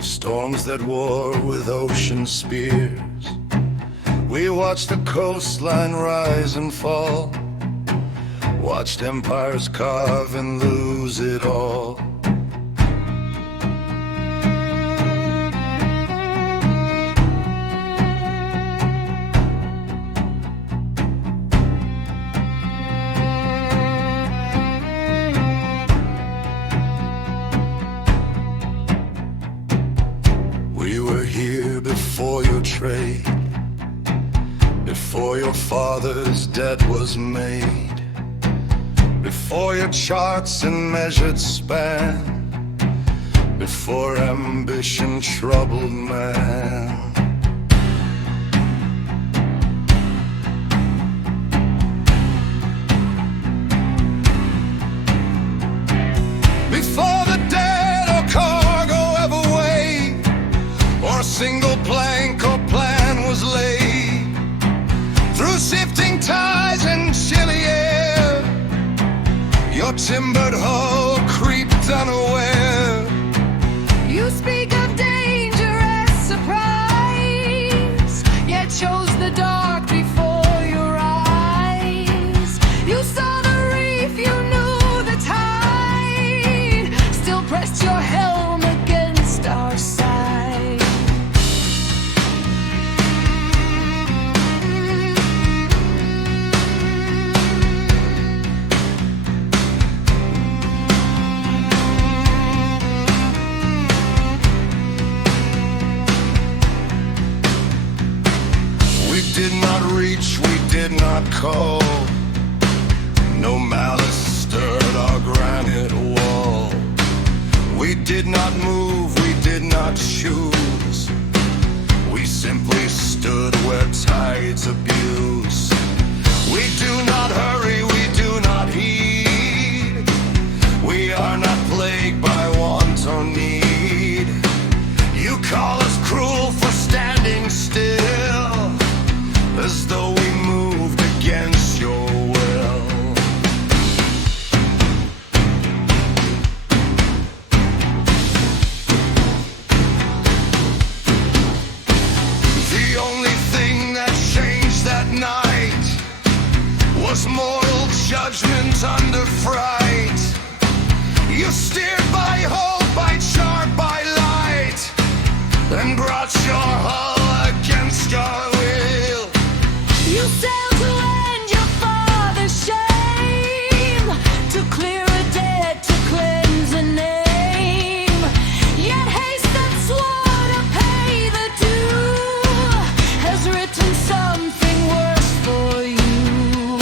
of storms that war with ocean spears. We watched the coastline rise and fall, watched empires carve and lose it all. We were here before your trade, before your father's debt was made, before your charts and measured span, before ambition troubled man. Before the dead or cargo ever weighed, or a single plank or plan was laid, through sifting tides and chilly air, your timbered hull creeped unaware. You speak of dangerous surprise, yet chose the dark before your eyes. You saw the reef, you knew the tide, still pressed your helm against our side. We did not reach, we did not call, no malice stirred our granite wall. We did not move, we did not choose, we simply stood where tides abuse. We do not hurry, we do not heed, we are not plagued by want or need. You call us cruel for standing still, as though we moved against your will. The only thing that changed that night was moral judgment under fright. You steered by hope, by chart, by light, and brought your hull against your will. You sailed to end your father's shame, to clear a debt, to cleanse a name. Yet haste that swore to pay the due has written something worse for you.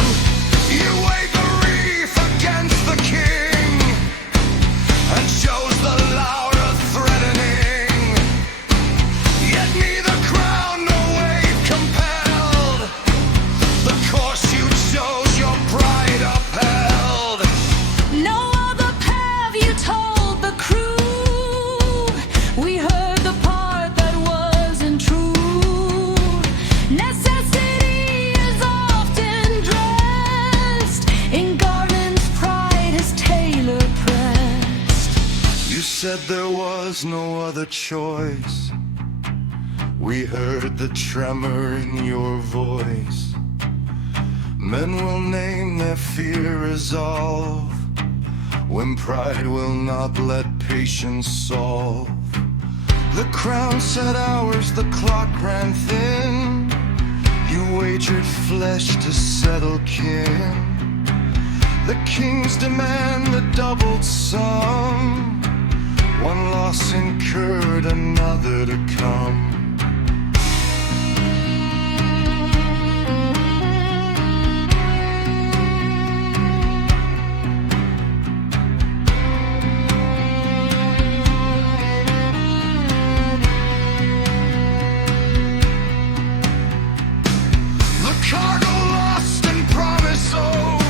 You weighed the reef against the king, and chose the louder threatening. Yet neither crown nor wave compelled the course you chose, your pride upheld. No other path you told the crew. We heard the part that wasn't true. Necessity is often dressed in garments pride is tailor pressed. You said there was no other choice. We heard the tremor in your voice. Men will name their fear resolve, when pride will not let patience solve. The crown said ours, the clock ran thin. You wagered flesh to settle kin. The king's demand the doubled sum, one loss incurred, another to come. The cargo lost and promise owed,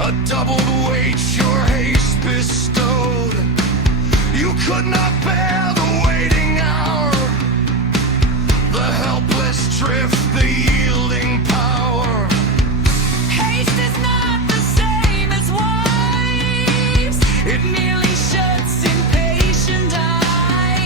a doubled weight your haste bestowed. You could not bear the waiting hour, the helpless drift, the yielding power. Haste is not the same as wives. It merely shuts impatient eyes.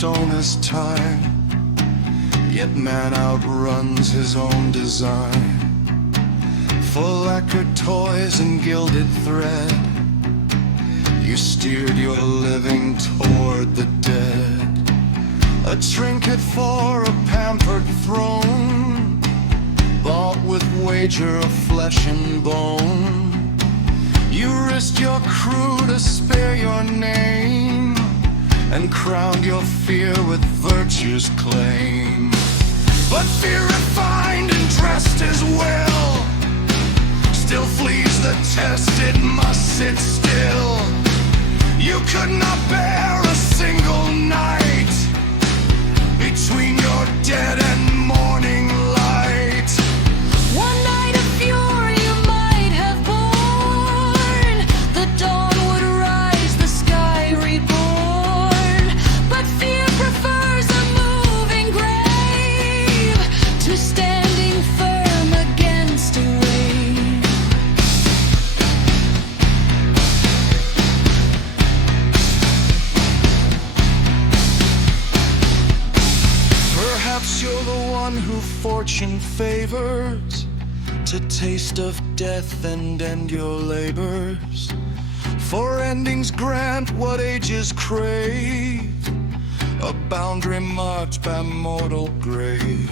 stone as time, yet man outruns his own design. For lacquered toys and gilded thread, you steered your living toward the dead. A trinket for a pampered throne, bought with wager of flesh and bone. You risked your crew to spare your name, and crowned your fear with virtue's claim. But fear refined and dressed as well still flees the test, it must sit still. You could not bear a single night between your dead and morning light. One night of fury you might have borne, the dawn would rise, the sky reborn. But fear prefers a moving grave to standing firm against a wave. Perhaps you're the one who fortune favors to taste of death and end your labors. For endings grant what ages crave, a boundary marked by mortal grave.